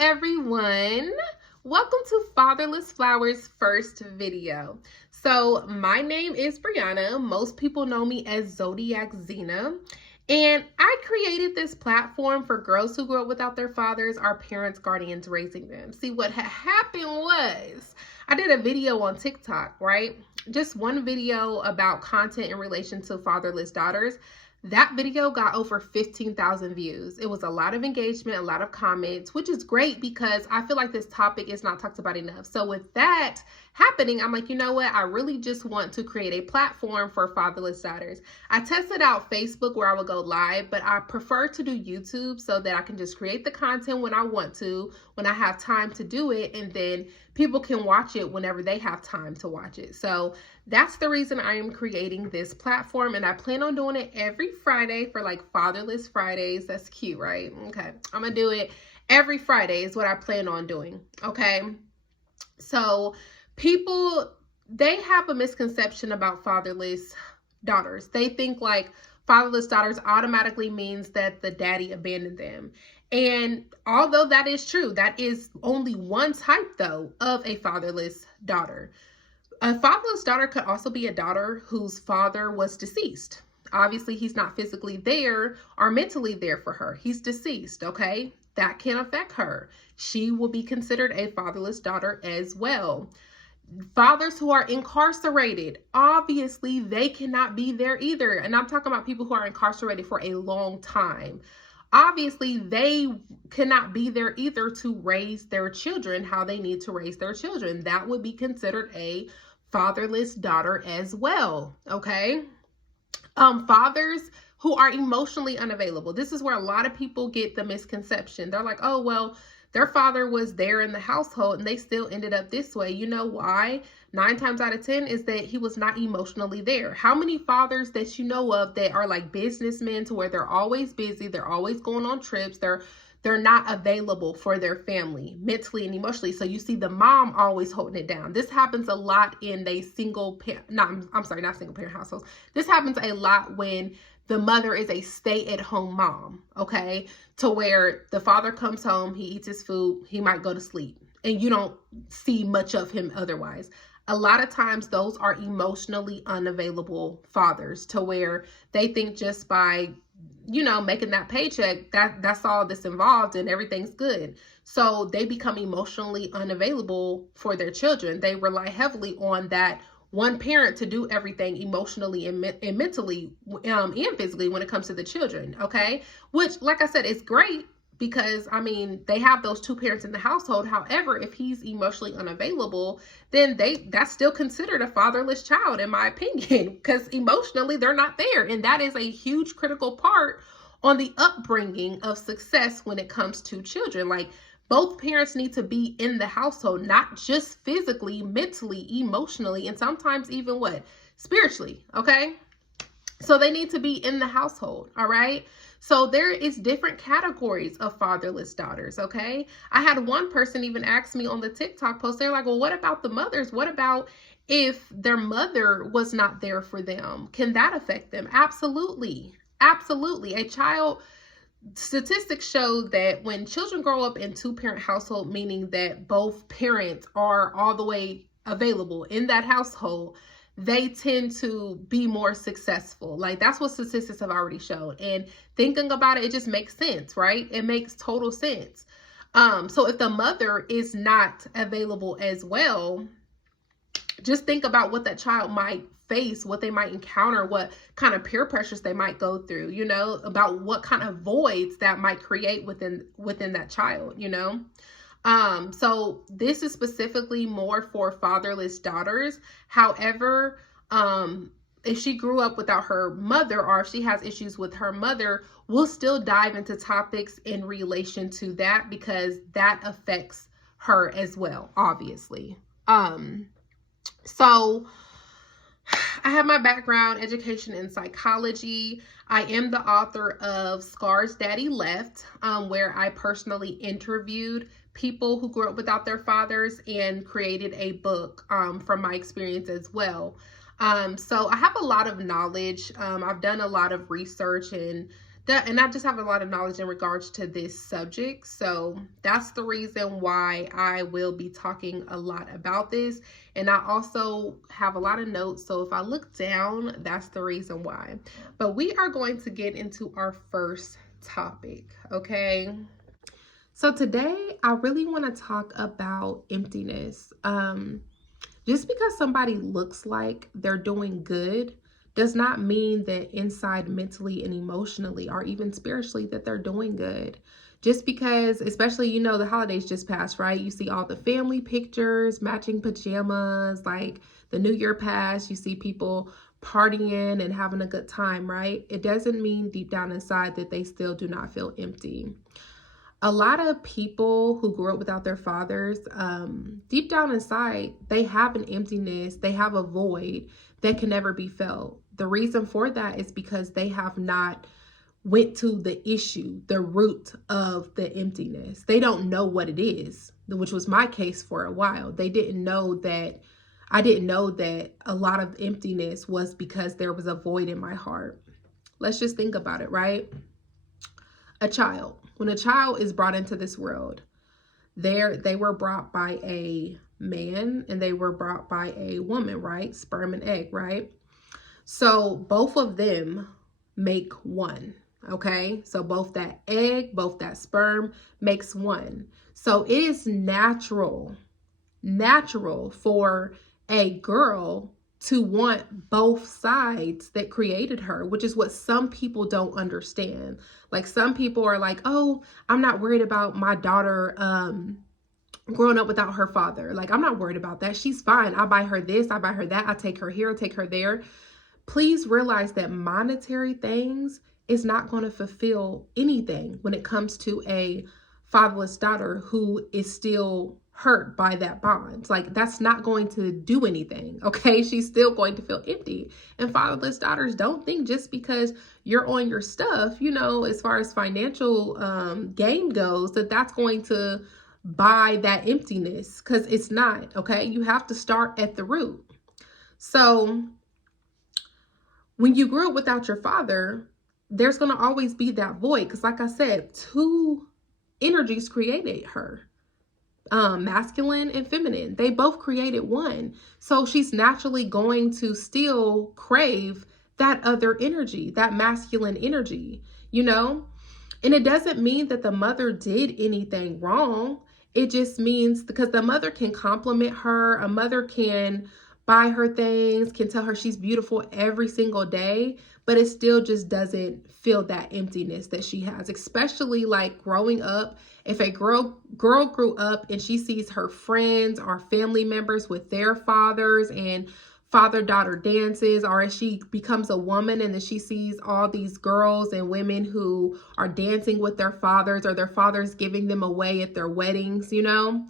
Everyone, welcome to Fatherless Flower's first video. So my name is BriAnna. Most people know me as Zodiac Xena, and I created this platform for girls who grew up without their fathers, our parents, guardians raising them. See, what had happened was I did a video on TikTok, right? Just one video about content in relation to fatherless daughters. That video got over 15,000 views. It was a lot of engagement, a lot of comments, which is great because I feel like this topic is not talked about enough. So with that happening, I'm like, you know what? I really just want to create a platform for fatherless daughters. I tested out Facebook where I would go live, but I prefer to do YouTube so that I can just create the content when I want to, when I have time to do it, and then people can watch it whenever they have time to watch it. So that's the reason I am creating this platform, and I plan on doing it every Friday for like Fatherless Fridays. That's cute, right? Okay, I'm gonna do it every Friday is what I plan on doing. Okay, so people, they have a misconception about fatherless daughters. They think like fatherless daughters automatically means that the daddy abandoned them. And although that is true, that is only one type though of a fatherless daughter. A fatherless daughter could also be a daughter whose father was deceased. Obviously, he's not physically there or mentally there for her. He's deceased, okay? That can affect her. She will be considered a fatherless daughter as well. Fathers who are incarcerated, obviously, they cannot be there either. And I'm talking about people who are incarcerated for a long time. Obviously, they cannot be there either to raise their children how they need to raise their children. That would be considered a fatherless daughter as well, okay? Fathers who are emotionally unavailable. This is where a lot of people get the misconception. They're like, oh, well, their father was there in the household and they still ended up this way. You know why? 9 times out of 10 is that he was not emotionally there. How many fathers that you know of that are like businessmen to where they're always busy, they're always going on trips, they're not available for their family mentally and emotionally. So you see the mom always holding it down. This happens a lot in a single parent, not single parent households. This happens a lot when the mother is a stay-at-home mom, okay? To where the father comes home, he eats his food, he might go to sleep, and you don't see much of him otherwise. A lot of times those are emotionally unavailable fathers to where they think just by, you know, making that paycheck, that's all that's involved and everything's good. So they become emotionally unavailable for their children. They rely heavily on that one parent to do everything emotionally and mentally and physically when it comes to the children, okay? Which, like I said, is great because, I mean, they have those 2 parents in the household. However, if he's emotionally unavailable, then that's still considered a fatherless child, in my opinion, because emotionally they're not there. And that is a huge critical part on the upbringing of success when it comes to children. Like, both parents need to be in the household, not just physically, mentally, emotionally, and sometimes even spiritually, okay? So they need to be in the household, all right? So there is different categories of fatherless daughters, okay? I had one person even ask me on the TikTok post, they're like, well, what about the mothers? What about if their mother was not there for them? Can that affect them? Absolutely. Absolutely. Statistics show that when children grow up in 2-parent household, meaning that both parents are all the way available in that household, they tend to be more successful. Like, that's what statistics have already shown. And thinking about it, it just makes sense, right? It makes total sense. So if the mother is not available as well, just think about what that child might face, what they might encounter, what kind of peer pressures they might go through, you know, about what kind of voids that might create within that child, you know. So this is specifically more for fatherless daughters. However, if she grew up without her mother, or if she has issues with her mother, we'll still dive into topics in relation to that because that affects her as well, obviously. So I have my background education in psychology. I am the author of Scars Daddy Left, where I personally interviewed people who grew up without their fathers and created a book from my experience as well. So I have a lot of knowledge. I've done a lot of research and and I just have a lot of knowledge in regards to this subject. So that's the reason why I will be talking a lot about this. And I also have a lot of notes. So if I look down, that's the reason why. But we are going to get into our first topic, okay? So today I really want to talk about emptiness. Just because somebody looks like they're doing good does not mean that inside mentally and emotionally or even spiritually that they're doing good. Just because, especially, you know, the holidays just passed, right? You see all the family pictures, matching pajamas, like the New Year passed, you see people partying and having a good time, right? It doesn't mean deep down inside that they still do not feel empty. A lot of people who grew up without their fathers, deep down inside, they have an emptiness, they have a void that can never be felt. The reason for that is because they have not went to the issue, the root of the emptiness. They don't know what it is, which was my case for a while. They didn't know that, I didn't know that a lot of emptiness was because there was a void in my heart. Let's just think about it, right? A child. When a child is brought into this world, they were brought by a man and they were brought by a woman, right? Sperm and egg, right? So both of them make one, okay? So both that egg, both that sperm makes one. So it is natural for a girl to want both sides that created her, which is what some people don't understand. Like some people are like, oh, I'm not worried about my daughter growing up without her father. Like, I'm not worried about that. She's fine. I buy her this, I buy her that. I take her here, I take her there. Please realize that monetary things is not going to fulfill anything when it comes to a fatherless daughter who is still hurt by that bond. Like, that's not going to do anything, okay? She's still going to feel empty. And fatherless daughters don't think just because you're on your stuff, you know, as far as financial gain goes, that that's going to buy that emptiness, because it's not, okay? You have to start at the root. So when you grew up without your father, there's going to always be that void, because like I said, two energies created her. Masculine and feminine, they both created one. So she's naturally going to still crave that other energy, that masculine energy, you know? And it doesn't mean that the mother did anything wrong. It just means because the mother can compliment her, a mother can buy her things, can tell her she's beautiful every single day, but it still just doesn't feel that emptiness that she has, especially like growing up. If a girl grew up and she sees her friends or family members with their fathers and father-daughter dances, or as she becomes a woman and then she sees all these girls and women who are dancing with their fathers, or their fathers giving them away at their weddings, you know,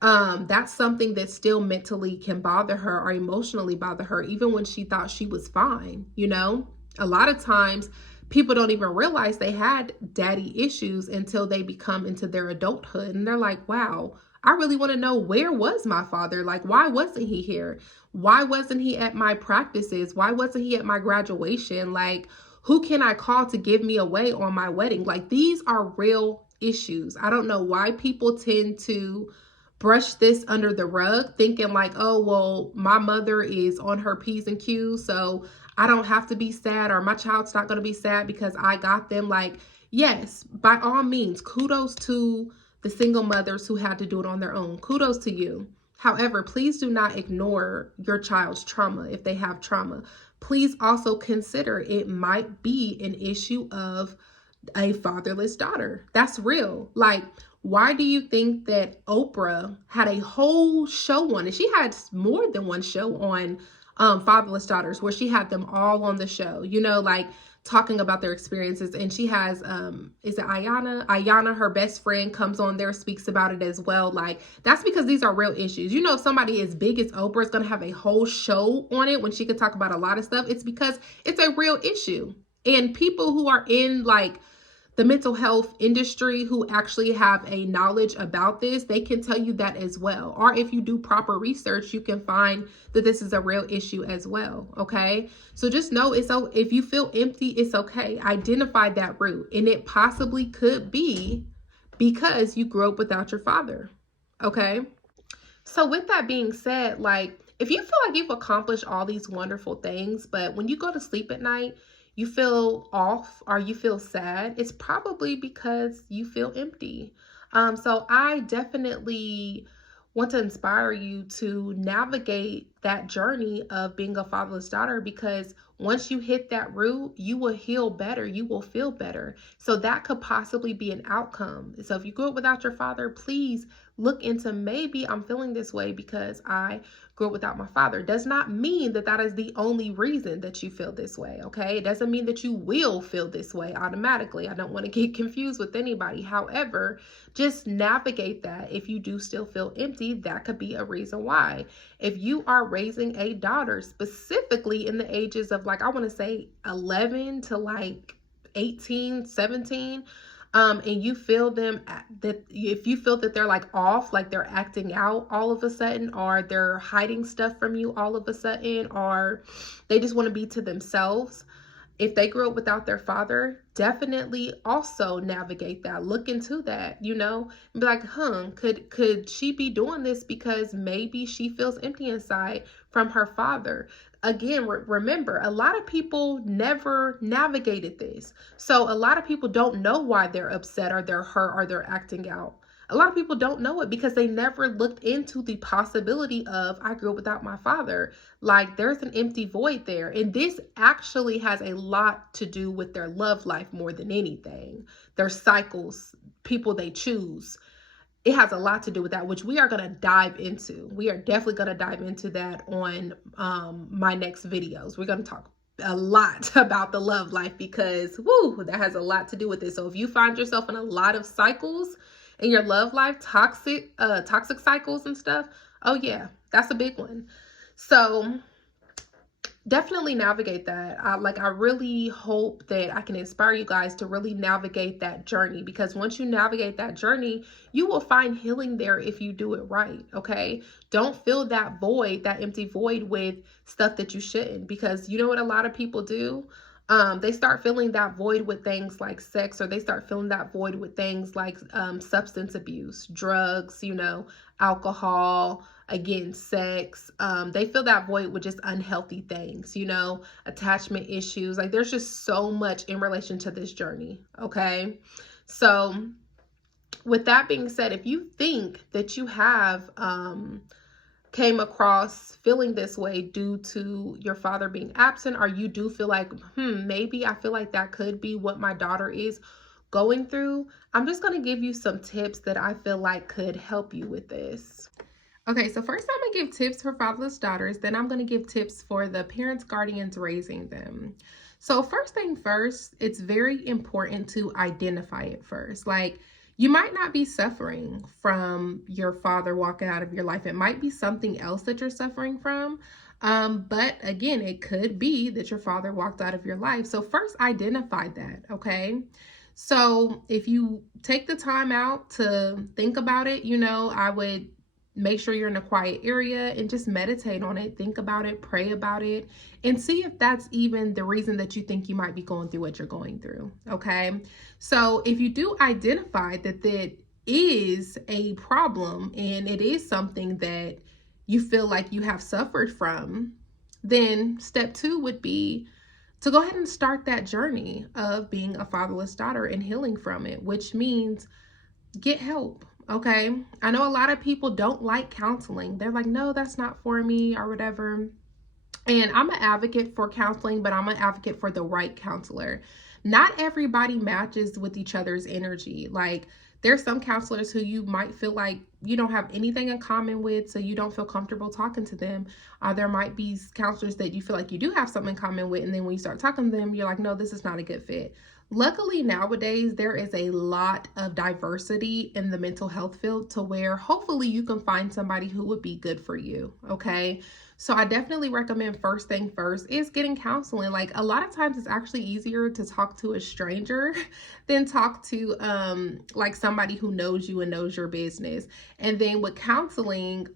that's something that still mentally can bother her or emotionally bother her, even when she thought she was fine, you know? A lot of times people don't even realize they had daddy issues until they become into their adulthood. And they're like, wow, I really want to know, where was my father? Like, why wasn't he here? Why wasn't he at my practices? Why wasn't he at my graduation? Like, who can I call to give me away on my wedding? Like, these are real issues. I don't know why people tend to brush this under the rug, thinking like, oh, well, my mother is on her P's and Q's, so I don't have to be sad, or my child's not going to be sad because I got them. Like, yes, by all means, kudos to the single mothers who had to do it on their own. Kudos to you. However, please do not ignore your child's trauma if they have trauma. Please also consider it might be an issue of a fatherless daughter. That's real. Like, why do you think that Oprah had a whole show on it? She had more than one show on fatherless daughters, where she had them all on the show, you know, like talking about their experiences. And she has, is it Ayana, her best friend, comes on there, speaks about it as well. Like, that's because these are real issues. You know, if somebody as big as Oprah is going to have a whole show on it when she could talk about a lot of stuff, it's because it's a real issue. And people who are in like the mental health industry who actually have a knowledge about this, they can tell you that as well. Or if you do proper research, you can find that this is a real issue as well. Okay. So just know it's so if you feel empty, it's okay. Identify that root, and it possibly could be because you grew up without your father. Okay. So with that being said, like if you feel like you've accomplished all these wonderful things, but when you go to sleep at night, you feel off or you feel sad, it's probably because you feel empty. So I definitely want to inspire you to navigate that journey of being a fatherless daughter, because once you hit that root, you will heal better, you will feel better. So that could possibly be an outcome. So if you grew up without your father, please look into, maybe I'm feeling this way because I grew up without my father. Does not mean that that is the only reason that you feel this way, okay? It doesn't mean that you will feel this way automatically. I don't want to get confused with anybody. However, just navigate that. If you do still feel empty, that could be a reason why. If you are raising a daughter, specifically in the ages of, like, I want to say 11 to like 18, 17, and you feel them that if you feel that they're like off, like they're acting out all of a sudden, or they're hiding stuff from you all of a sudden, or they just want to be to themselves, if they grew up without their father, definitely also navigate that. Look into that, you know, and be like, could she be doing this because maybe she feels empty inside from her father? Again, remember, a lot of people never navigated this. So a lot of people don't know why they're upset or they're hurt or they're acting out. A lot of people don't know it because they never looked into the possibility of, I grew up without my father. Like, there's an empty void there. And this actually has a lot to do with their love life more than anything. Their cycles, people they choose. It has a lot to do with that, which we are going to dive into. We are definitely going to dive into that on my next videos. We're going to talk a lot about the love life because, woo, that has a lot to do with it. So if you find yourself in a lot of cycles in your love life, toxic cycles and stuff, oh yeah, that's a big one. So definitely navigate that. I really hope that I can inspire you guys to really navigate that journey, because once you navigate that journey, you will find healing there if you do it right. Okay. Don't fill that void, that empty void, with stuff that you shouldn't, because you know what a lot of people do? They start filling that void with things like sex, or they start filling that void with things like substance abuse, drugs, you know, alcohol, again, sex. They fill that void with just unhealthy things, you know, attachment issues. Like, there's just so much in relation to this journey. Okay. So with that being said, if you think that you have came across feeling this way due to your father being absent, or you do feel like, maybe I feel like that could be what my daughter is going through, I'm just going to give you some tips that I feel like could help you with this. Okay, so first I'm going to give tips for fatherless daughters, then I'm going to give tips for the parents, guardians raising them. So first thing first, it's very important to identify it first. Like, you might not be suffering from your father walking out of your life. It might be something else that you're suffering from. But again, it could be that your father walked out of your life. So first identify that, okay? So if you take the time out to think about it, you know, I would make sure you're in a quiet area and just meditate on it, think about it, pray about it, and see if that's even the reason that you think you might be going through what you're going through, okay? So if you do identify that that is a problem and it is something that you feel like you have suffered from, then step 2 would be to go ahead and start that journey of being a fatherless daughter and healing from it, which means get help. Okay. I know a lot of people don't like counseling. They're like, no, that's not for me or whatever. And I'm an advocate for counseling, but I'm an advocate for the right counselor. Not everybody matches with each other's energy. Like, there's some counselors who you might feel like you don't have anything in common with, so you don't feel comfortable talking to them. There might be counselors that you feel like you do have something in common with, and then when you start talking to them, you're like, no, this is not a good fit. Luckily, nowadays, there is a lot of diversity in the mental health field to where hopefully you can find somebody who would be good for you. Okay. So I definitely recommend first thing first is getting counseling. Like a lot of times it's actually easier to talk to a stranger than talk to like somebody who knows you and knows your business. And then with counseling,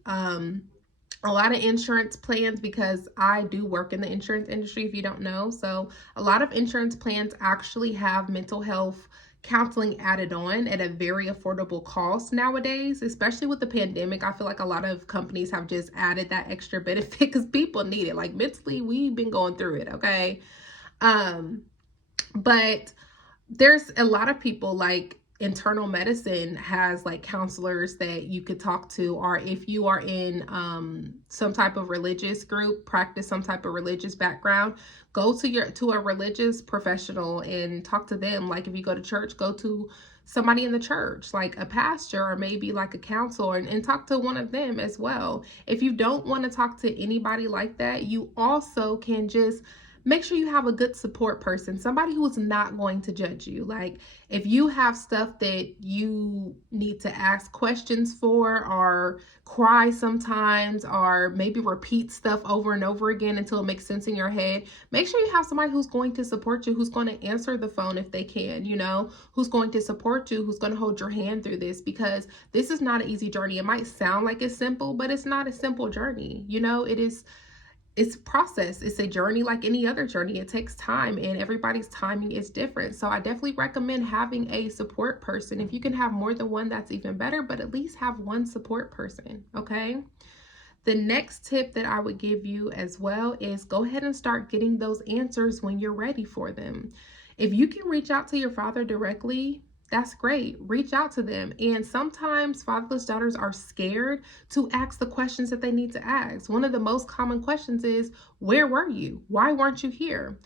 a lot of insurance plans, because I do work in the insurance industry, if you don't know. So a lot of insurance plans actually have mental health counseling added on at a very affordable cost nowadays, especially with the pandemic. I feel like a lot of companies have just added that extra benefit because people need it. Like mentally, we've been going through it, okay? But there's a lot of people, like internal medicine has like counselors that you could talk to, or if you are in some type of religious group, practice some type of religious background, go to a religious professional and talk to them. Like if you go to church, go to somebody in the church, like a pastor or maybe like a counselor, and talk to one of them as well. If you don't want to talk to anybody like that, you also can just make sure you have a good support person, somebody who is not going to judge you. Like if you have stuff that you need to ask questions for, or cry sometimes, or maybe repeat stuff over and over again until it makes sense in your head, make sure you have somebody who's going to support you, who's going to answer the phone if they can, who's going to support you, who's going to hold your hand through this, because this is not an easy journey. It might sound like it's simple, but it's not a simple journey. It's a process. It's a journey like any other journey. It takes time, and everybody's timing is different. So I definitely recommend having a support person. If you can have more than one, that's even better, but at least have one support person, okay? The next tip that I would give you as well is go ahead and start getting those answers when you're ready for them. If you can reach out to your father directly, that's great. Reach out to them. And sometimes fatherless daughters are scared to ask the questions that they need to ask. One of the most common questions is, where were you? Why weren't you here?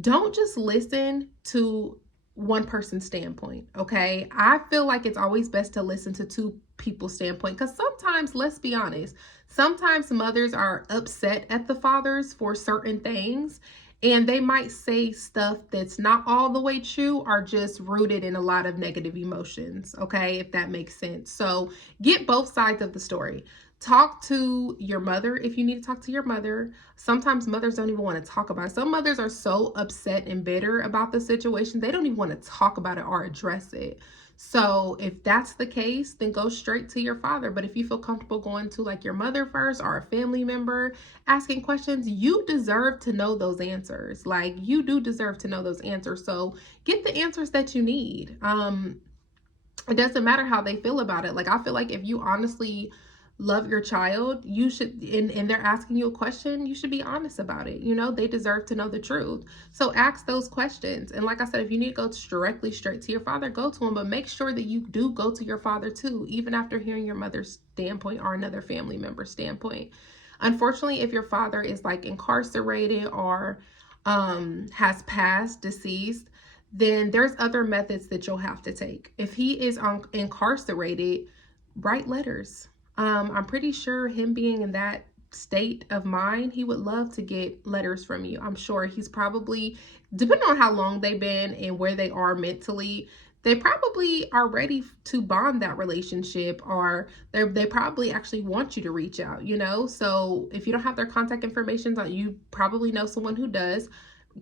Don't just listen to one person's standpoint, okay? I feel like it's always best to listen to two people's standpoint, because sometimes, let's be honest, sometimes mothers are upset at the fathers for certain things, and they might say stuff that's not all the way true, or just rooted in a lot of negative emotions, okay, if that makes sense. So get both sides of the story. Talk to your mother if you need to talk to your mother. Sometimes mothers don't even want to talk about it. Some mothers are so upset and bitter about the situation, they don't even want to talk about it or address it. So if that's the case, then go straight to your father. But if you feel comfortable going to like your mother first, or a family member, asking questions, you deserve to know those answers. Like you do deserve to know those answers. So get the answers that you need. It doesn't matter how they feel about it. Like I feel like if you honestly love your child, you should, and they're asking you a question, you should be honest about it. They deserve to know the truth. So ask those questions. And like I said, if you need to go directly straight to your father, go to him, but make sure that you do go to your father too, even after hearing your mother's standpoint or another family member's standpoint. Unfortunately, if your father is like incarcerated or has passed, deceased, then there's other methods that you'll have to take. If he is incarcerated, write letters. I'm pretty sure him being in that state of mind, he would love to get letters from you. I'm sure he's probably, depending on how long they've been and where they are mentally, they probably are ready to bond that relationship, or they probably actually want you to reach out, So if you don't have their contact information, you probably know someone who does.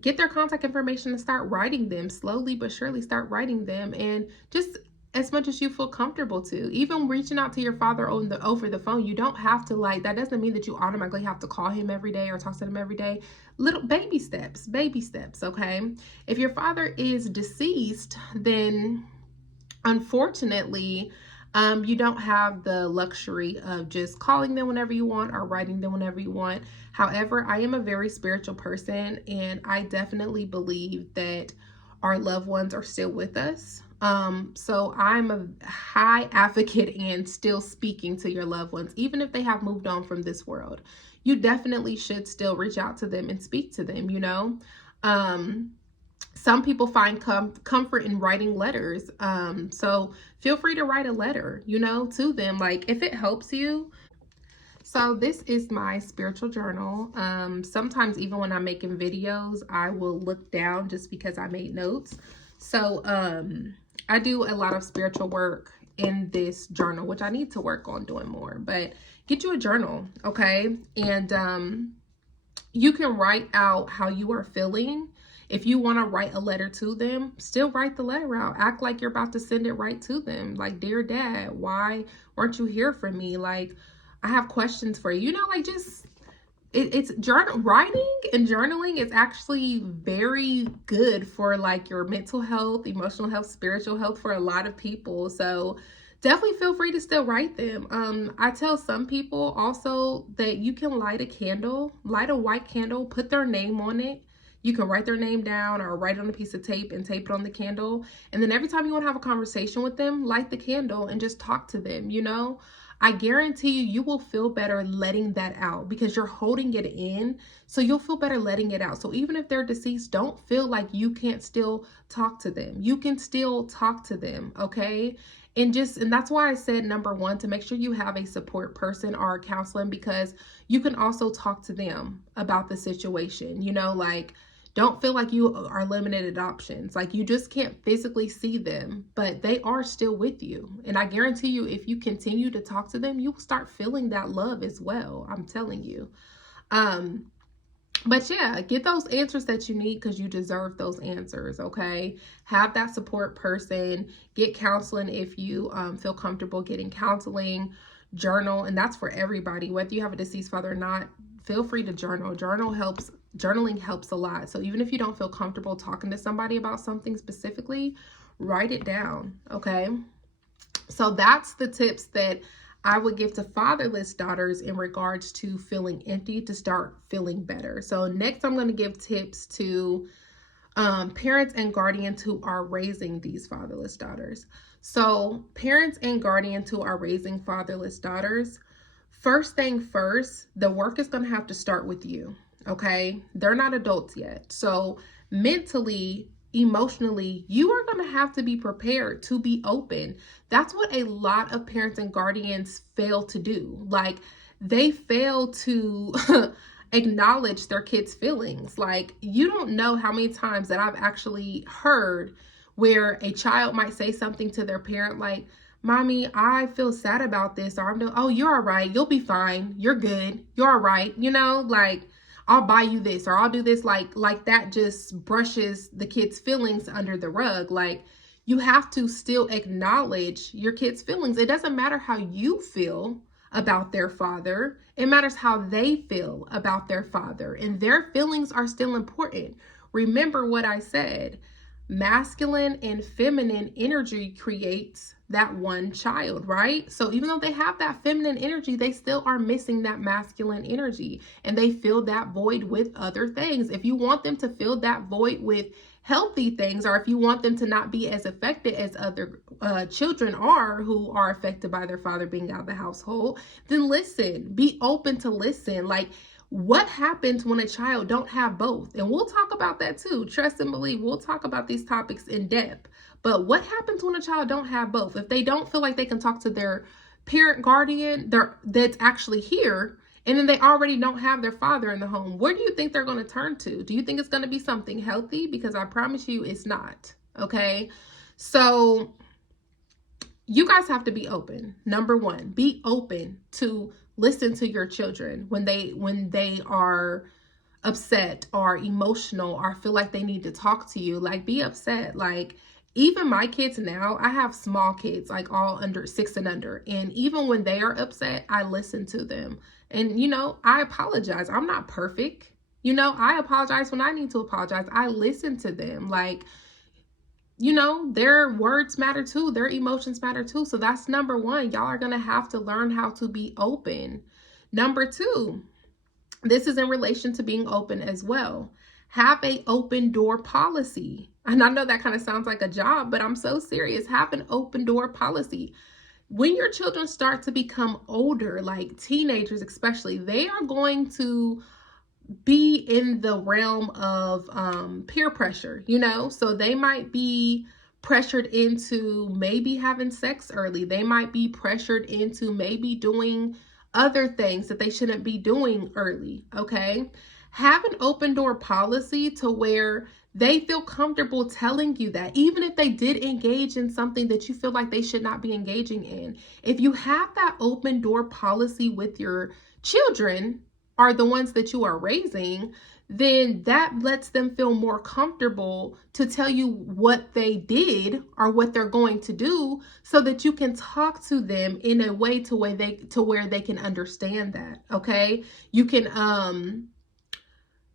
Get their contact information and start writing them slowly but surely. Start writing them, and just as much as you feel comfortable to. Even reaching out to your father over the phone, you don't have to, like, that doesn't mean that you automatically have to call him every day or talk to him every day. Little baby steps, okay? If your father is deceased, then unfortunately, you don't have the luxury of just calling them whenever you want or writing them whenever you want. However, I am a very spiritual person, and I definitely believe that our loved ones are still with us. So I'm a high advocate and still speaking to your loved ones, even if they have moved on from this world. You definitely should still reach out to them and speak to them, Some people find comfort in writing letters. So feel free to write a letter, to them, like if it helps you. So this is my spiritual journal. Sometimes even when I'm making videos, I will look down just because I made notes. So I do a lot of spiritual work in this journal, which I need to work on doing more. But get you a journal, okay? And you can write out how you are feeling. If you want to write a letter to them, still write the letter out. Act like you're about to send it right to them. Like, dear dad, why weren't you here for me? Like, I have questions for you. You know, like, just it's journal writing and journaling is actually very good for like your mental health, emotional health, spiritual health for a lot of people. So definitely feel free to still write them. I tell some people also that you can light a candle, light a white candle, put their name on it. You can write their name down or write it on a piece of tape and tape it on the candle. And then every time you want to have a conversation with them, light the candle and just talk to them, you know? I guarantee you, you will feel better letting that out because you're holding it in. So you'll feel better letting it out. So even if they're deceased, don't feel like you can't still talk to them. You can still talk to them, okay? And that's why I said number one, to make sure you have a support person or a counseling, because you can also talk to them about the situation, you know, like, don't feel like you are limited options. Like, you just can't physically see them, but they are still with you. And I guarantee you, if you continue to talk to them, you will start feeling that love as well. I'm telling you. But yeah, get those answers that you need because you deserve those answers, okay? Have that support person. Get counseling if you feel comfortable getting counseling. Journal, and that's for everybody. Whether you have a deceased father or not, feel free to journal. Journaling helps a lot. So even if you don't feel comfortable talking to somebody about something specifically, write it down, okay? So that's the tips that I would give to fatherless daughters in regards to feeling empty to start feeling better. So next, I'm going to give tips to parents and guardians who are raising these fatherless daughters. So parents and guardians who are raising fatherless daughters, first thing first, the work is going to have to start with you, okay? They're not adults yet. So mentally, emotionally, you are going to have to be prepared to be open. That's what a lot of parents and guardians fail to do. Like, they fail to acknowledge their kids' feelings. Like, you don't know how many times that I've actually heard where a child might say something to their parent like, Mommy, I feel sad about this. Or I'm doing, oh, you're all right. You'll be fine. You're good. You're all right. You know, like, I'll buy you this or I'll do this. Like that just brushes the kid's feelings under the rug. Like, you have to still acknowledge your kid's feelings. It doesn't matter how you feel about their father. It matters how they feel about their father. And their feelings are still important. Remember what I said. Masculine and feminine energy creates that one child, right? So even though they have that feminine energy, they still are missing that masculine energy, and they fill that void with other things. If you want them to fill that void with healthy things, or if you want them to not be as affected as other children are who are affected by their father being out of the household, then listen, be open to listen. Like, what happens when a child don't have both? And we'll talk about that too. Trust and believe. We'll talk about these topics in depth. But what happens when a child don't have both? If they don't feel like they can talk to their parent guardian that's actually here, and then they already don't have their father in the home, where do you think they're going to turn to? Do you think it's going to be something healthy? Because I promise you it's not. Okay. So you guys have to be open. Number one, be open to listen to your children when they are upset or emotional or feel like they need to talk to you. Like, be upset. Like, even my kids now, I have small kids, like all under 6 and under. And even when they are upset, I listen to them. And, you know, I apologize. I'm not perfect. You know, I apologize when I need to apologize. I listen to them. Like, you know, their words matter too. Their emotions matter too. So that's number one. Y'all are going to have to learn how to be open. Number two, this is in relation to being open as well. Have an open door policy. And I know that kind of sounds like a job, but I'm so serious. Have an open door policy. When your children start to become older, like teenagers especially, they are going to be in the realm of peer pressure, you know? So they might be pressured into maybe having sex early. They might be pressured into maybe doing other things that they shouldn't be doing early, okay? Have an open door policy to where they feel comfortable telling you that, even if they did engage in something that you feel like they should not be engaging in. If you have that open door policy with your children, are the ones that you are raising, then that lets them feel more comfortable to tell you what they did or what they're going to do, so that you can talk to them in a way to where they can understand that. Okay,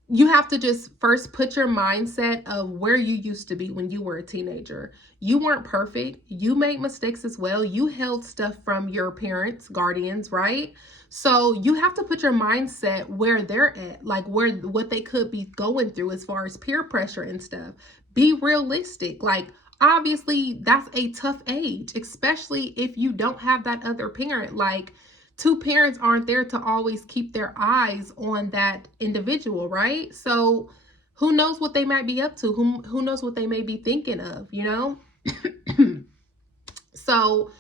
you have to just first put your mindset of where you used to be when you were a teenager. You weren't perfect. You made mistakes as well. You held stuff from your parents, guardians, right? So you have to put your mindset where they're at, like what they could be going through as far as peer pressure and stuff. Be realistic. Like, obviously, that's a tough age, especially if you don't have that other parent. Like, two parents aren't there to always keep their eyes on that individual, right? So who knows what they might be up to? Who knows what they may be thinking of, you know? So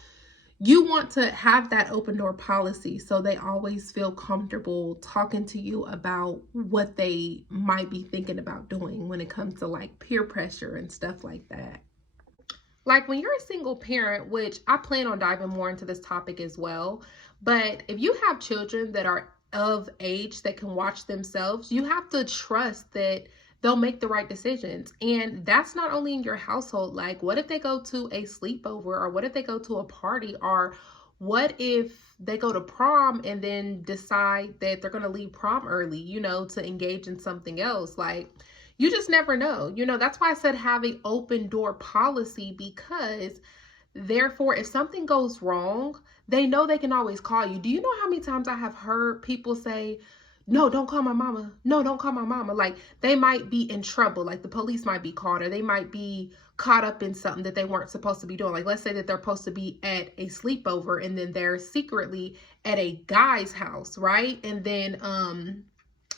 you want to have that open door policy so they always feel comfortable talking to you about what they might be thinking about doing when it comes to like peer pressure and stuff like that. Like when you're a single parent, which I plan on diving more into this topic as well, but if you have children that are of age that can watch themselves, you have to trust that they'll make the right decisions. And that's not only in your household. Like, what if they go to a sleepover, or what if they go to a party, or what if they go to prom and then decide that they're going to leave prom early, you know, to engage in something else? Like, you just never know. You know, that's why I said have an open door policy, because therefore, if something goes wrong, they know they can always call you. Do you know how many times I have heard people say, no, don't call my mama. No, don't call my mama. Like, they might be in trouble. Like, the police might be called, or they might be caught up in something that they weren't supposed to be doing. Like, let's say that they're supposed to be at a sleepover and then they're secretly at a guy's house, right? And then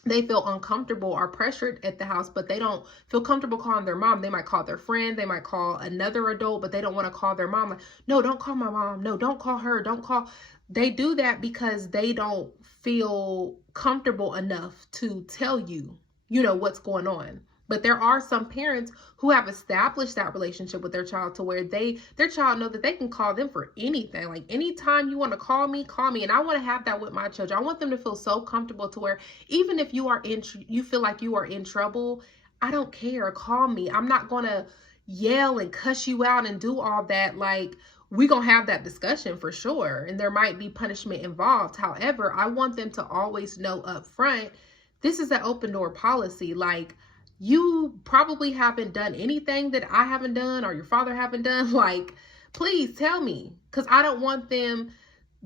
they feel uncomfortable or pressured at the house, but they don't feel comfortable calling their mom. They might call their friend, they might call another adult, but they don't want to call their mom. Like, no, don't call my mom. No, don't call her. Don't call. They do that because they don't feel comfortable enough to tell you, you know, what's going on. But there are some parents who have established that relationship with their child to where their child know that they can call them for anything. Like, anytime you want to call me, call me. And I want to have that with my children. I want them to feel so comfortable to where even if you feel like you are in trouble, I don't care. Call me. I'm not going to yell and cuss you out and do all that. Like, we're going to have that discussion for sure. And there might be punishment involved. However, I want them to always know up front, this is an open door policy. Like, you probably haven't done anything that I haven't done or your father haven't done. Like, please tell me, because I don't want them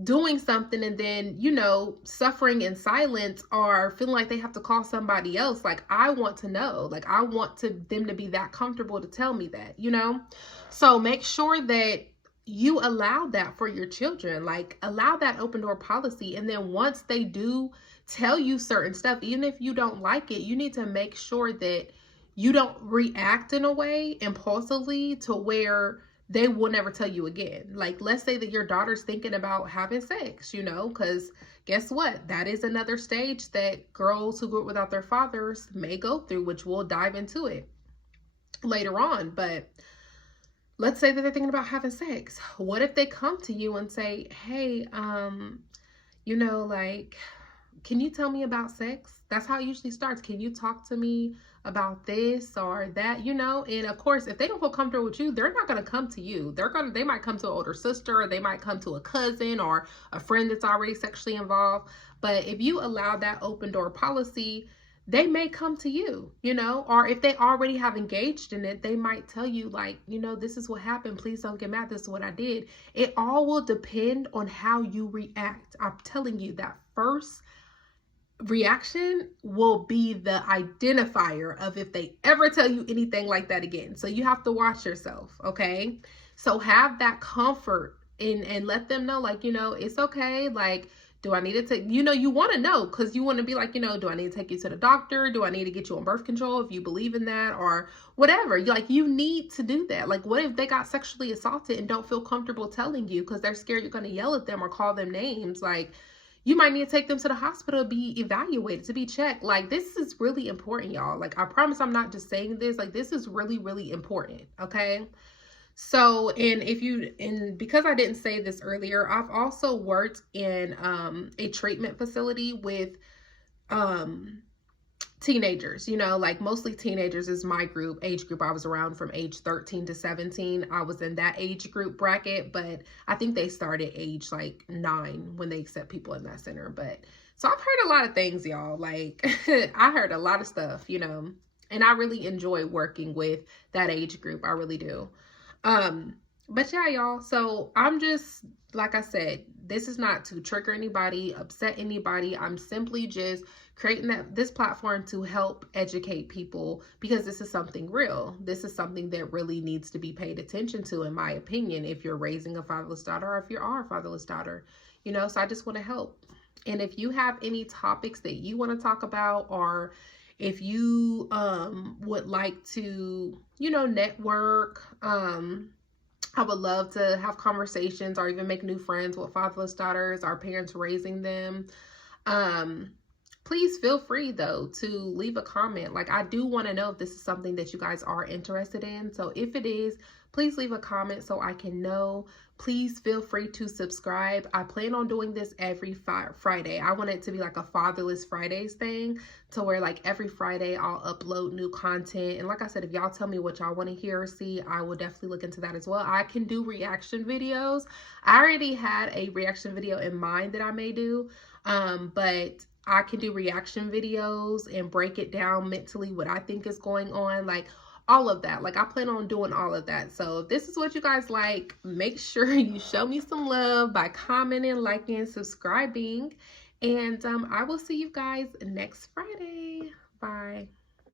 doing something and then, you know, suffering in silence or feeling like they have to call somebody else. Like, I want to know. Like, I want them to be that comfortable to tell me that, you know? So make sure that you allow that for your children. Like, allow that open door policy. And then once they do tell you certain stuff, even if you don't like it, you need to make sure that you don't react in a way impulsively to where they will never tell you again. Like, let's say that your daughter's thinking about having sex, you know, because guess what? That is another stage that girls who grew up without their fathers may go through, which we'll dive into it later on. But let's say that they're thinking about having sex. What if they come to you and say, hey, you know, like, can you tell me about sex? That's how it usually starts. Can you talk to me about this or that, you know? And of course, if they don't feel comfortable with you, they're not going to come to you. They might come to an older sister, or they might come to a cousin or a friend that's already sexually involved. But if you allow that open door policy, they may come to you, you know, or if they already have engaged in it, they might tell you, like, you know, this is what happened. Please don't get mad. This is what I did. It all will depend on how you react. I'm telling you, that first reaction will be the identifier of if they ever tell you anything like that again. So you have to watch yourself, okay? So have that comfort and let them know, like, you know, it's okay. Like, do I need to take, you know, you want to know, because you want to be like, you know, do I need to take you to the doctor? Do I need to get you on birth control if you believe in that, or whatever? You need to do that. Like, what if they got sexually assaulted and don't feel comfortable telling you because they're scared you're going to yell at them or call them names? Like, you might need to take them to the hospital to be evaluated, to be checked. Like, this is really important, y'all. Like, I promise I'm not just saying this. Like, this is really, really important, okay? So, and because I didn't say this earlier, I've also worked in a treatment facility with teenagers, like mostly teenagers is my age group. I was around from age 13 to 17. I was in that age group bracket, but I think they started age like 9 when they accept people in that center. But so I've heard a lot of things, y'all. Like, I heard a lot of stuff, and I really enjoy working with that age group. I really do. But yeah, y'all, so I'm just, like I said, this is not to trigger anybody, upset anybody. I'm simply just creating this platform to help educate people, because this is something real. This is something that really needs to be paid attention to, in my opinion, if you're raising a fatherless daughter or if you are a fatherless daughter, so I just want to help. And if you have any topics that you want to talk about, or if you would like to, network, I would love to have conversations or even make new friends with fatherless daughters, our parents raising them. Please feel free, though, to leave a comment. Like, I do want to know if this is something that you guys are interested in. So if it is, please leave a comment so I can know. Please feel free to subscribe. I plan on doing this every Friday. I want it to be like a Fatherless Fridays thing, to where like every Friday I'll upload new content. And like I said, if y'all tell me what y'all want to hear or see, I will definitely look into that as well. I can do reaction videos. I already had a reaction video in mind that I may do, but I can do reaction videos and break it down mentally, what I think is going on, like all of that. Like, I plan on doing all of that. So if this is what you guys like, make sure you show me some love by commenting, liking, subscribing. And I will see you guys next Friday. Bye.